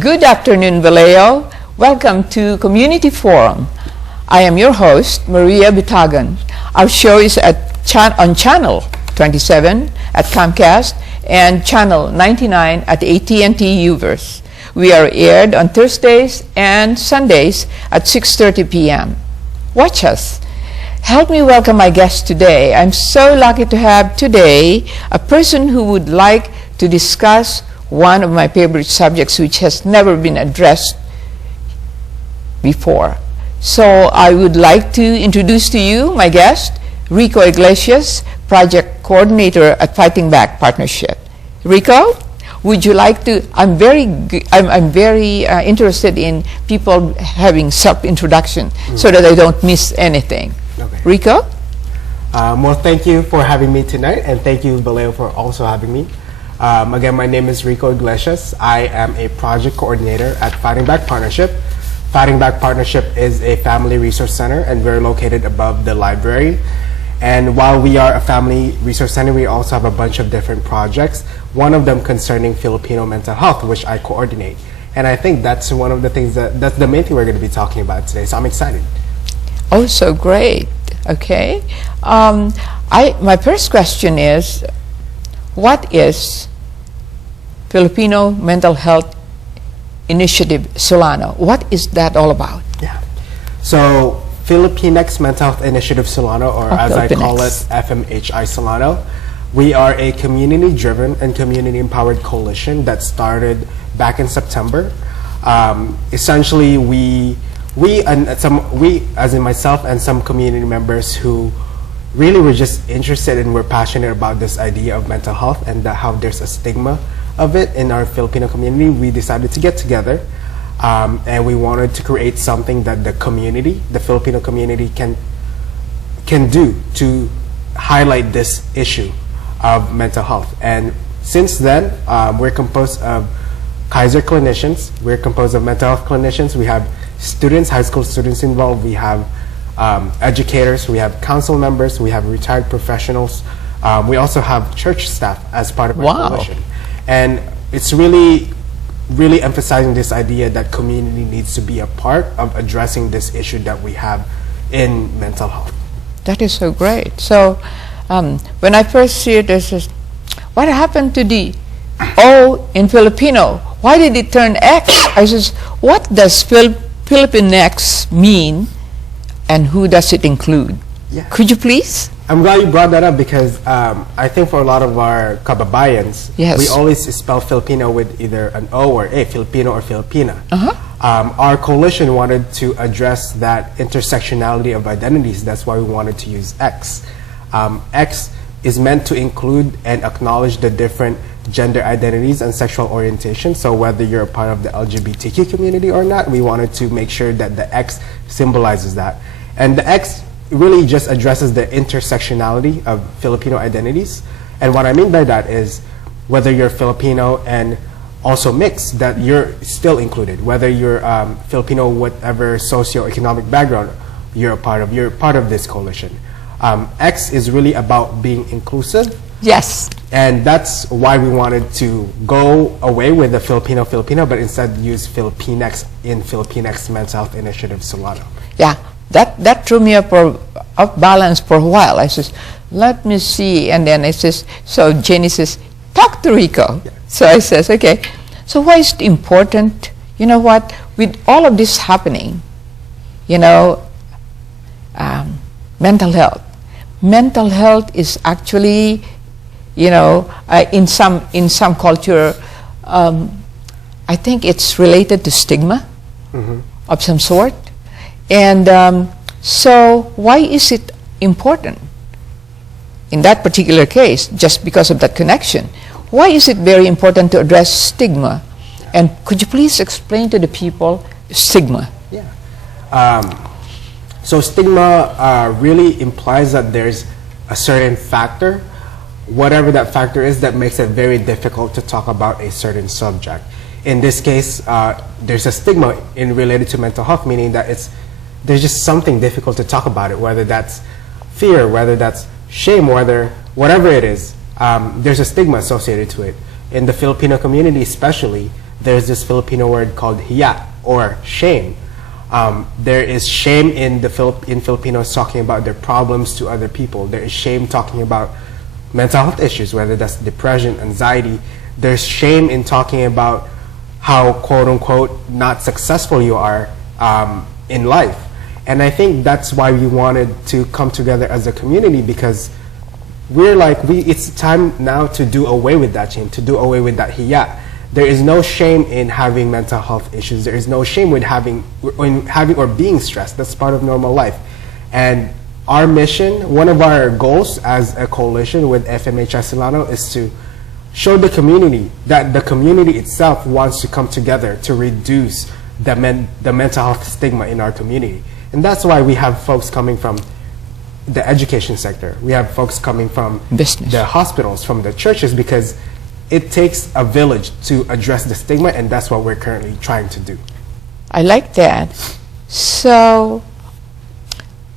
Good afternoon, Vallejo. Welcome to Community Forum. I am your host, Maria Bitagon. Our show is on Channel 27 at Comcast and Channel 99 at AT&T Uverse. We are aired on Thursdays and Sundays at 6:30 p.m. Watch us. Help me welcome my guest today. I'm so lucky to have today a person who would like to discuss one of my favorite subjects which has never been addressed before. So I would like to introduce to you my guest, Ricco Iglesas, Project Coordinator at Fighting Back Partnership. Ricco, would you like to, I'm very interested in people having self-introduction so that I don't miss anything. Okay. Ricco? Well, thank you for having me tonight, and thank you, Vallejo, for also having me. Again, my name is Ricco Iglesas. I am a project coordinator at Fighting Back Partnership. Fighting Back Partnership is a family resource center, and we're located above the library. And while we are a family resource center, we also have a bunch of different projects, one of them concerning Filipino mental health, which I coordinate. And I think that's one of the things that's the main thing we're going to be talking about today, so I'm excited. Oh, so great. Okay. My first question is, what is Filipino Mental Health Initiative Solano? What is that all about? Yeah. So Filipino X Mental Health Initiative Solano, or as I call it, FMHI Solano, we are a community-driven and community-empowered coalition that started back in September. Essentially, we as in myself and some community members who really were just interested and were passionate about this idea of mental health and how there's a stigma of it in our Filipino community, we decided to get together and we wanted to create something that the community, the Filipino community, can do to highlight this issue of mental health. And since then, we're composed of Kaiser clinicians, we're composed of mental health clinicians, we have students, high school students involved, we have educators, we have council members, we have retired professionals, we also have church staff as part of our coalition. And it's really emphasizing this idea that community needs to be a part of addressing this issue that we have in mental health. That is so great. So when I first see it, I says, what happened to the O in Filipino? Why did it turn X? I says, what does Filipino X mean and who does it include? Yeah. Could you please? I'm glad you brought that up because I think for a lot of our kababayans, we always spell Filipino with either an O or A, Filipino or Filipina. Our coalition wanted to address that intersectionality of identities. That's why we wanted to use X. X is meant to include and acknowledge the different gender identities and sexual orientation. So whether you're a part of the LGBTQ community or not, we wanted to make sure that the X symbolizes that. And the X really just addresses the intersectionality of Filipino identities. And what I mean by that is whether you're Filipino and also mixed, that you're still included. Whether you're Filipino, whatever socioeconomic background you're part of this coalition. X is really about being inclusive. Yes. And that's why we wanted to go away with the Filipino, but instead use Filipinx in Filipinx Mental Health Initiative Solano. Yeah. That threw me off balance for a while. I says, let me see. And then I says, so Jenny says, talk to Ricco. Yeah. So I says, okay. So why is it important? You know what? With all of this happening, you know, mental health. Mental health is actually, you know, in some culture, I think it's related to stigma of some sort. And so why is it important in that particular case, just because of that connection? Why is it very important to address stigma? And could you please explain to the people stigma? Yeah. So stigma really implies that there's a certain factor, whatever that factor is, that makes it very difficult to talk about a certain subject. In this case, there's a stigma related to mental health, meaning that there's just something difficult to talk about it, whether that's fear, whether that's shame, whatever it is, there's a stigma associated to it. In the Filipino community especially, there's this Filipino word called hiya, or shame. There is shame in Filipinos talking about their problems to other people. There is shame talking about mental health issues, whether that's depression, anxiety. There's shame in talking about how, quote unquote, not successful you are in life. And I think that's why we wanted to come together as a community, because we're like, it's time now to do away with that shame, to do away with that hiya. There is no shame in having mental health issues. There is no shame with having or being stressed. That's part of normal life. And our mission, one of our goals as a coalition with FMHI Solano, is to show the community that the community itself wants to come together to reduce the mental health stigma in our community. And that's why we have folks coming from the education sector. We have folks coming from business, the hospitals, from the churches, because it takes a village to address the stigma, and that's what we're currently trying to do. I like that. So,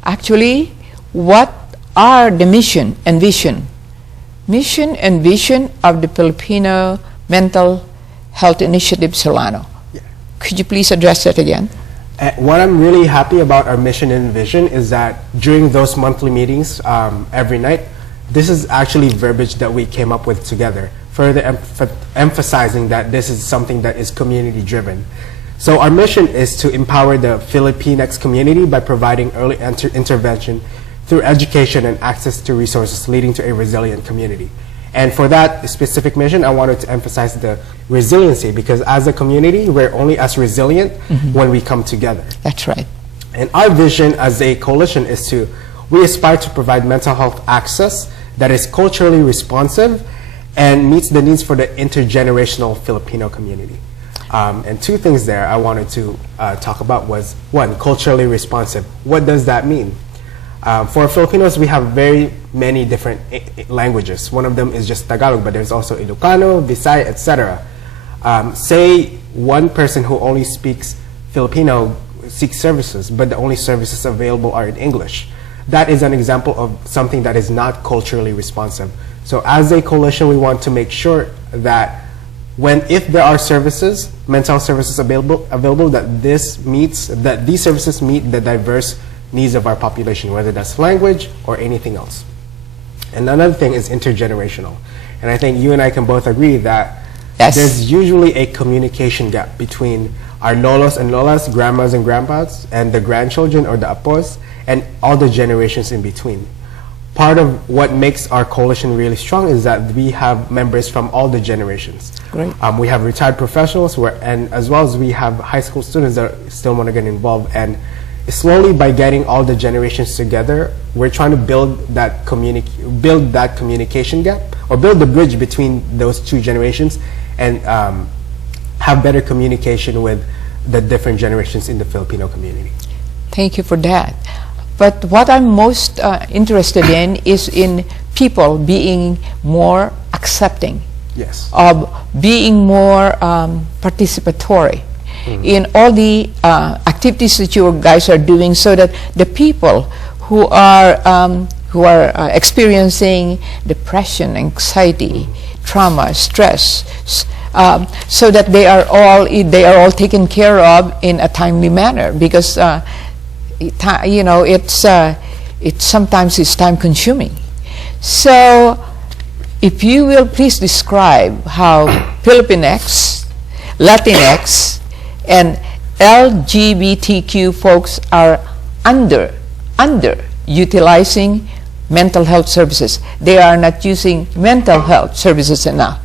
actually, what are the mission and vision? Mission and vision of the Filipino Mental Health Initiative Solano. Yeah. Could you please address that again? What I'm really happy about our mission and vision is that during those monthly meetings every night, this is actually verbiage that we came up with together, further emphasizing that this is something that is community driven. So our mission is to empower the Filipino X community by providing early intervention through education and access to resources, leading to a resilient community. And for that specific mission, I wanted to emphasize the resiliency, because as a community, we're only as resilient when we come together. That's right. And our vision as a coalition is we aspire to provide mental health access that is culturally responsive and meets the needs for the intergenerational Filipino community. And two things there I wanted to talk about was, one, culturally responsive. What does that mean? For Filipinos, we have very many different languages. One of them is just Tagalog, but there's also Ilocano, Visay, etc. Say one person who only speaks Filipino seeks services, but the only services available are in English. That is an example of something that is not culturally responsive. So as a coalition, we want to make sure that if there are services, mental services available, that these services meet the diverse needs of our population, whether that's language or anything else. And another thing is intergenerational. And I think you and I can both agree that there's usually a communication gap between our lolos and lolas, grandmas and grandpas, and the grandchildren or the apos, and all the generations in between. Part of what makes our coalition really strong is that we have members from all the generations. Great. We have retired professionals, and as well as we have high school students that still want to get involved. And slowly, by getting all the generations together, we're trying to build that communication gap, or build the bridge between those two generations, and have better communication with the different generations in the Filipino community. Thank you for that. But what I'm most interested in is in people being more accepting, yes, of being more participatory in all the activities that you guys are doing, so that the people who are experiencing depression, anxiety, trauma, stress, so that they are all taken care of in a timely manner, because you know, sometimes it's time consuming. So if you will please describe how Filipino X, Latinx, and LGBTQ folks are utilizing mental health services. They are not using mental health services enough.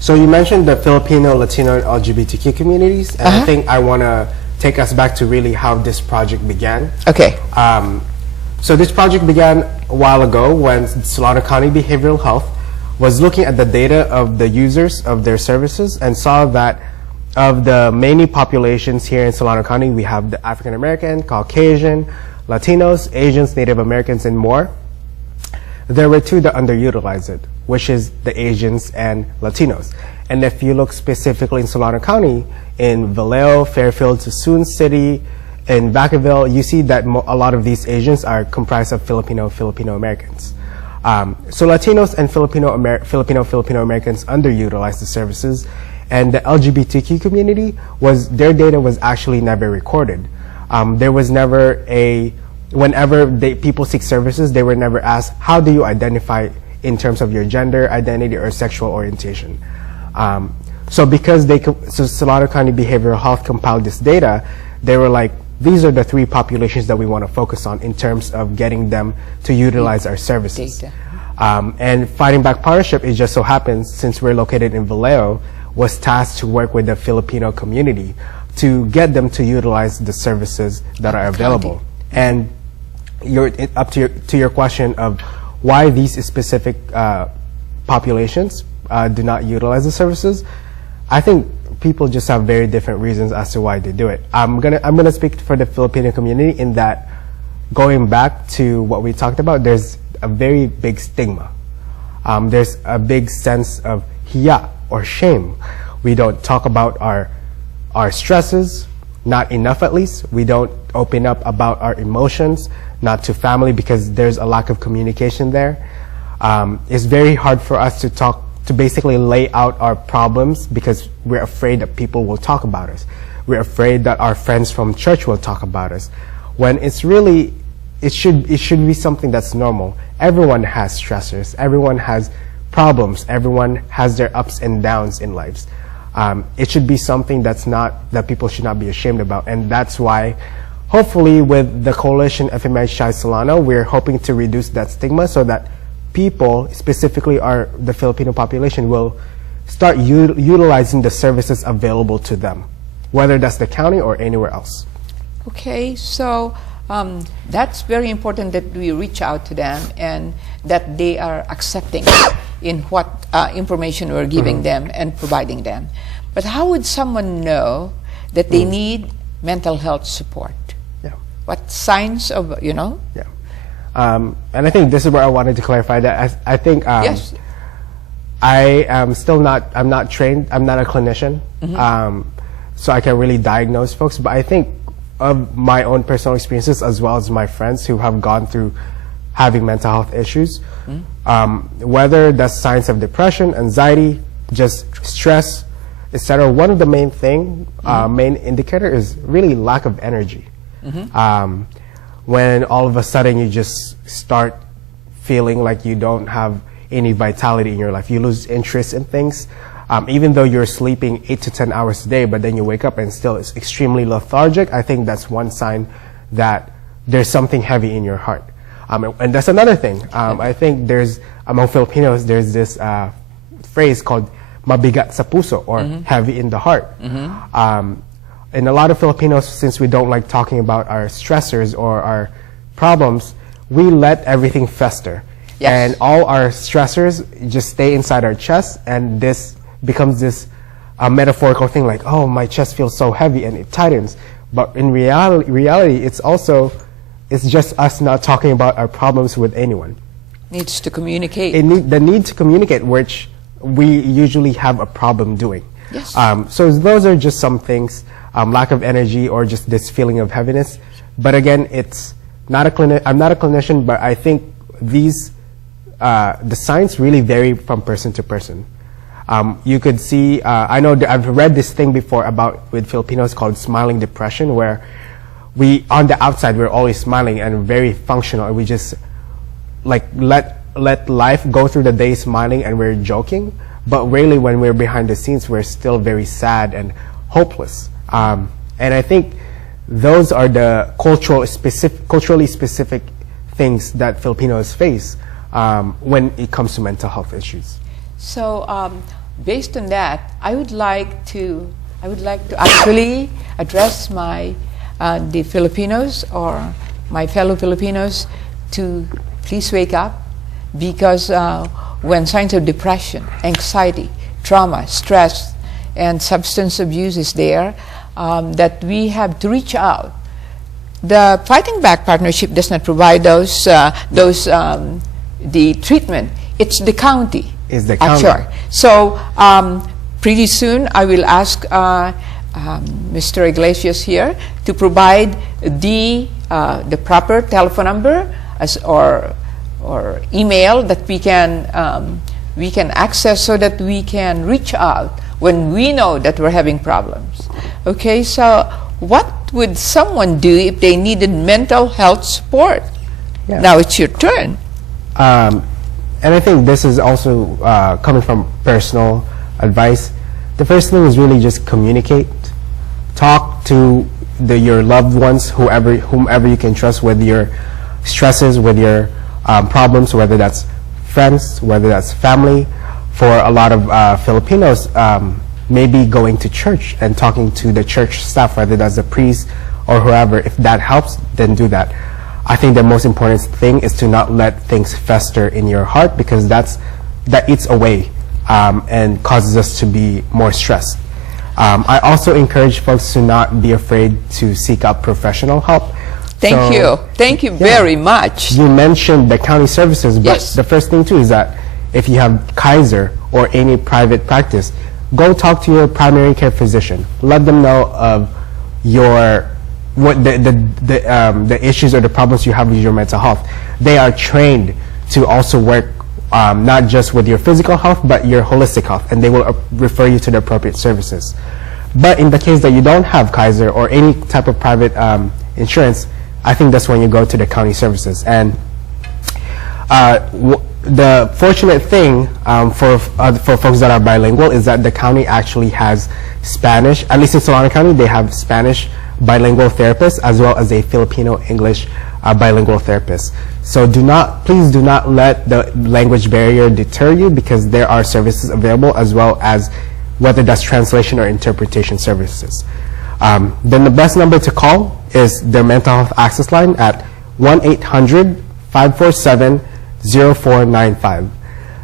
So you mentioned the Filipino, Latino, and LGBTQ communities, and I think I want to take us back to really how this project began. Okay. So this project began a while ago when Solano County Behavioral Health was looking at the data of the users of their services, and saw that of the many populations here in Solano County, we have the African American, Caucasian, Latinos, Asians, Native Americans, and more. There were two that underutilized it, which is the Asians and Latinos. And if you look specifically in Solano County, in Vallejo, Fairfield, Susun City, in Vacaville, you see that a lot of these Asians are comprised of Filipino Americans. So Latinos and Filipino Americans underutilize the services, And the LGBTQ community, their data was actually never recorded. There was never whenever people seek services, they were never asked, how do you identify in terms of your gender identity or sexual orientation? So because Solano County Behavioral Health compiled this data, they were like, these are the 3 populations that we want to focus on in terms of getting them to utilize our services. And Fighting Back Partnership, it just so happens, since we're located in Vallejo, was tasked to work with the Filipino community to get them to utilize the services that are available. And up to your question of why these specific populations do not utilize the services, I think people just have very different reasons as to why they do it. I'm gonna speak for the Filipino community in that, going back to what we talked about, there's a very big stigma. There's a big sense of hiya, or shame. We don't talk about our stresses, not enough at least. We don't open up about our emotions, not to family, because there's a lack of communication there. It's very hard for us to basically lay out our problems because we're afraid that people will talk about us. We're afraid that our friends from church will talk about us. When it's really, it should be something that's normal. Everyone has stressors. Everyone has problems. Everyone has their ups and downs in lives. It should be something that people should not be ashamed about. And that's why, hopefully, with the coalition FMHI Solano, we're hoping to reduce that stigma so that people, specifically the Filipino population, will start utilizing the services available to them, whether that's the county or anywhere else. Okay, so that's very important that we reach out to them and that they are accepting in what information we're giving them and providing them. But how would someone know that they need mental health support? Yeah. What signs of, Yeah. And I think this is where I wanted to clarify that I think yes. I am still I'm not trained, I'm not a clinician, so I can really diagnose folks, but I think of my own personal experiences as well as my friends who have gone through having mental health issues, whether that's signs of depression, anxiety, just stress, etc. One of the main main indicator is really lack of energy. When all of a sudden you just start feeling like you don't have any vitality in your life. You lose interest in things, even though you're sleeping 8 to 10 hours a day, but then you wake up and still it's extremely lethargic. I think that's one sign that there's something heavy in your heart. And that's another thing. I think among Filipinos, there's this phrase called mabigat sa puso, or heavy in the heart. And a lot of Filipinos, since we don't like talking about our stressors or our problems, we let everything fester. Yes. And all our stressors just stay inside our chest, and this becomes this metaphorical thing like, oh, my chest feels so heavy, and it tightens. But in reality, it's just us not talking about our problems with anyone. Needs to communicate. The need to communicate, which we usually have a problem doing. Yes. So those are just some things. Lack of energy or just this feeling of heaviness. But again, I'm not a clinician, but I think the signs really vary from person to person. You could see, I know I've read this thing before with Filipinos called smiling depression, where on the outside, we're always smiling and very functional, and we just like let life go through the day smiling and we're joking. But really, when we're behind the scenes, we're still very sad and hopeless. And I think those are the culturally specific things that Filipinos face when it comes to mental health issues. So, based on that, I would like to actually address the Filipinos or my fellow Filipinos to please wake up, because when signs of depression, anxiety, trauma, stress, and substance abuse is there, that we have to reach out. The Fighting Back Partnership does not provide the treatment. It's the county. Is the county. Sure. So pretty soon I will ask Mr. Iglesias here to provide the proper telephone number or email that we can access so that we can reach out when we know that we're having problems. Okay, so what would someone do if they needed mental health support? Yeah. Now it's your turn. And I think this is also coming from personal advice. The first thing is really just communicate. Talk to your loved ones, whomever you can trust, with your stresses, with your problems, whether that's friends, whether that's family. For a lot of Filipinos, maybe going to church and talking to the church staff, whether that's the priest or whoever. If that helps, then do that. I think the most important thing is to not let things fester in your heart, because that eats away and causes us to be more stressed. I also encourage folks to not be afraid to seek out professional help. Thank you. Thank you very much. You mentioned the county services, but Yes. the first thing too is that if you have Kaiser or any private practice, go talk to your primary care physician. Let them know of the issues or the problems you have with your mental health. They are trained to also work not just with your physical health, but your holistic health, and they will refer you to the appropriate services. But in the case that you don't have Kaiser or any type of private insurance, I think that's when you go to the county services. And the fortunate thing for folks that are bilingual is that the county actually has Spanish. At least in Solano County, they have Spanish bilingual therapists as well as a Filipino English bilingual therapist. So please do not let the language barrier deter you, because there are services available, as well as whether that's translation or interpretation services. Then the best number to call is their mental health access line at 1-800-547-0495.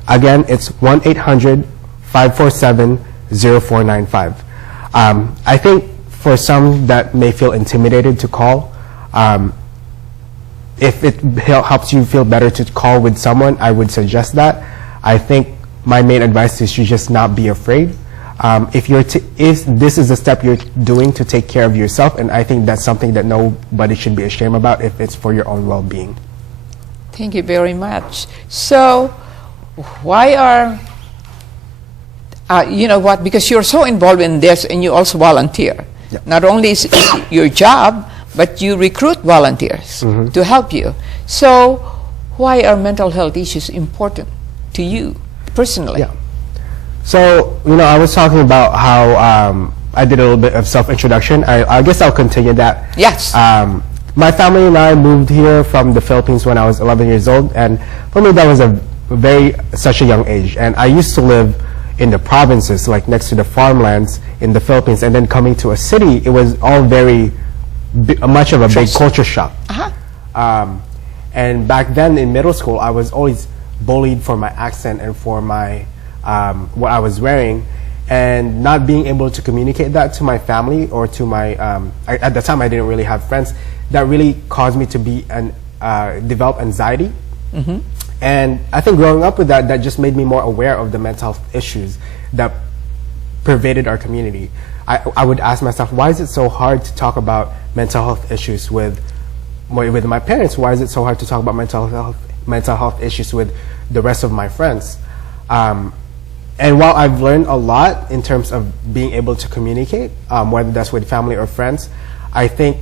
Again, it's 1-800-547-0495. I think for some that may feel intimidated to call, if it helps you feel better to call with someone, I would suggest that. I think my main advice is to just not be afraid. If this is a step you're doing to take care of yourself, and I think that's something that nobody should be ashamed about if it's for your own well-being. Thank you very much. So, why are, you know what, because you're so involved in this and you also volunteer. Yeah. Not only is it your job, but you recruit volunteers to help you. So, why are mental health issues important to you personally? Yeah. So, I was talking about how I did a little bit of self-introduction. I guess I'll continue that. Yes. My family and I moved here from the Philippines when I was 11 years old, and for me that was such a young age. And I used to live in the provinces, like next to the farmlands in the Philippines, and then coming to a city, it was all very much of a big culture shock. And back then in middle school, I was always bullied for my accent and for my what I was wearing, and not being able to communicate that to my family or to my at the time I didn't really have friends. That really caused me to develop anxiety. And I think growing up with that just made me more aware of the mental health issues that pervaded our community. I would ask myself, why is it so hard to talk about mental health issues with my parents? Why is it so hard to talk about mental health issues with the rest of my friends? And while I've learned a lot in terms of being able to communicate, whether that's with family or friends, I think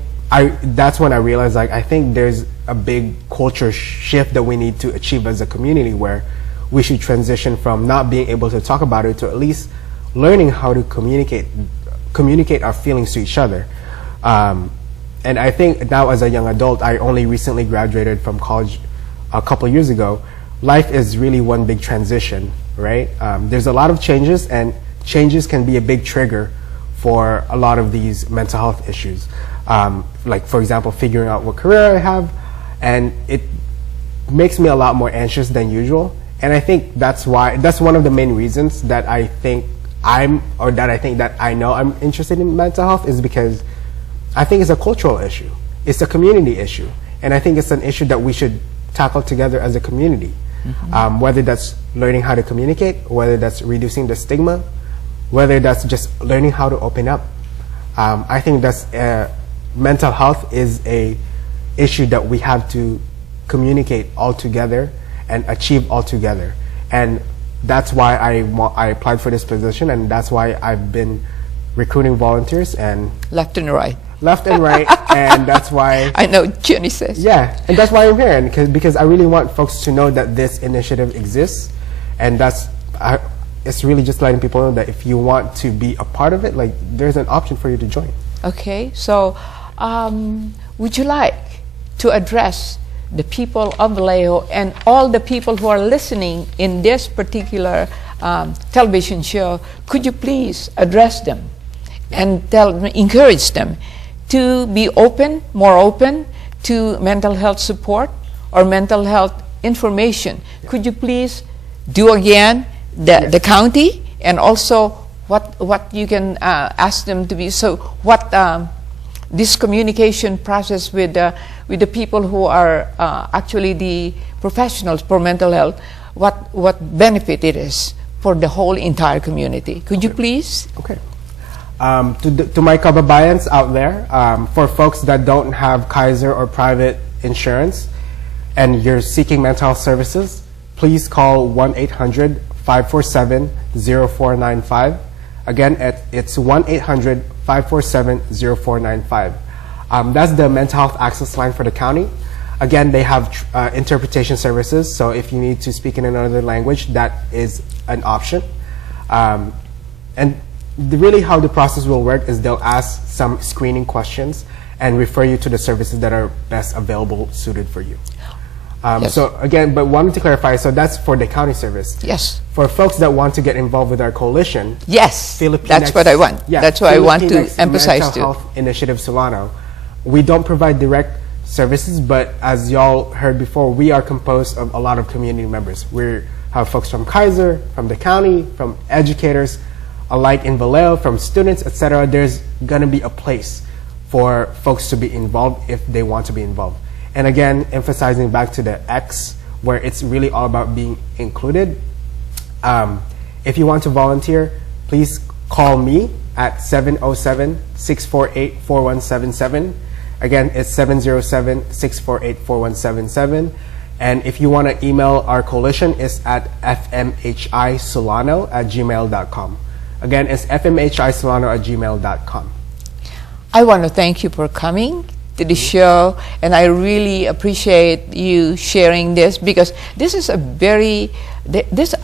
that's when I realized, I think there's a big culture shift that we need to achieve as a community, where we should transition from not being able to talk about it to at least learning how to communicate our feelings to each other. And I think now as a young adult, I only recently graduated from college a couple years ago. Life is really one big transition, right? There's a lot of changes, and changes can be a big trigger for a lot of these mental health issues. Like, for example, figuring out what career I have, and it makes me a lot more anxious than usual. And I think that's one of the main reasons that I think I know I'm interested in mental health, is because I think it's a cultural issue. It's a community issue. And I think it's an issue that we should tackle together as a community. Whether that's learning how to communicate, whether that's reducing the stigma, whether that's just learning how to open up. I think that's mental health is a issue that we have to communicate all together and achieve all together. And that's why I applied for this position, and that's why I've been recruiting volunteers and left and right. Left and right, and that's why I know Jenny says. Yeah, and that's why I'm here, and because I really want folks to know that this initiative exists, and it's really just letting people know that if you want to be a part of it, like there's an option for you to join. Okay, so would you like to address the people of Vallejo and all the people who are listening in this particular television show? Could you please address them and encourage them to be more open to mental health support or mental health information? Could you please do again the county, and also what you can ask them to be, so what this communication process with the people who are actually the professionals for mental health, what benefit it is for the whole entire community. Could you please? Okay. To my kababayans out there, for folks that don't have Kaiser or private insurance and you're seeking mental health services, please call 1-800-547-0495. Again, it's 1-800-547-0495. That's the mental health access line for the county. Again, they have interpretation services, so if you need to speak in another language, that is an option. And really how the process will work is they'll ask some screening questions and refer you to the services that are best available, suited for you. Yes. So again, but wanted to clarify, so that's for the county service. Yes. For folks that want to get involved with our coalition, yes, Filipino that's X, what I want. Yeah, that's what I want to Filipino X emphasize Mental too. Health Initiative Solano. We don't provide direct services, but as y'all heard before, we are composed of a lot of community members. We have folks from Kaiser, from the county, from educators, alike in Vallejo, from students, etc. There's gonna be a place for folks to be involved if they want to be involved. And again, emphasizing back to the X, where it's really all about being included. If you want to volunteer, please call me at 707-648-4177. Again, it's 707-648-4177. And if you want to email our coalition, it's at fmhisolano@gmail.com. Again, it's fmhisolano@gmail.com. I want to thank you for coming to the show, and I really appreciate you sharing this, because this is a very,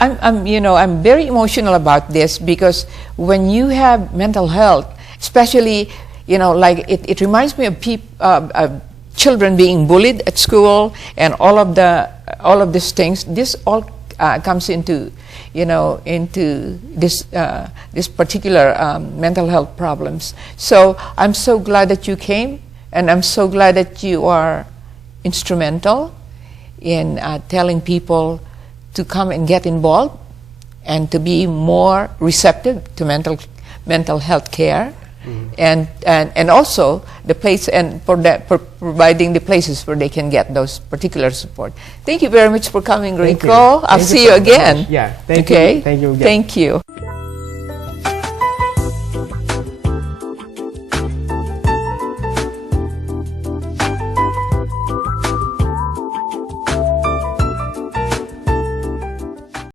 I'm very emotional about this, because when you have mental health, especially, like it reminds me of children being bullied at school and all of these things. This all comes into this particular mental health problems. So I'm so glad that you came, and I'm so glad that you are instrumental in telling people to come and get involved and to be more receptive to mental health care. And also the place, and for providing the places where they can get those particular support. Thank you very much for coming, Ricco. I'll see you again. Yeah, thank you. Thank you again. Thank you.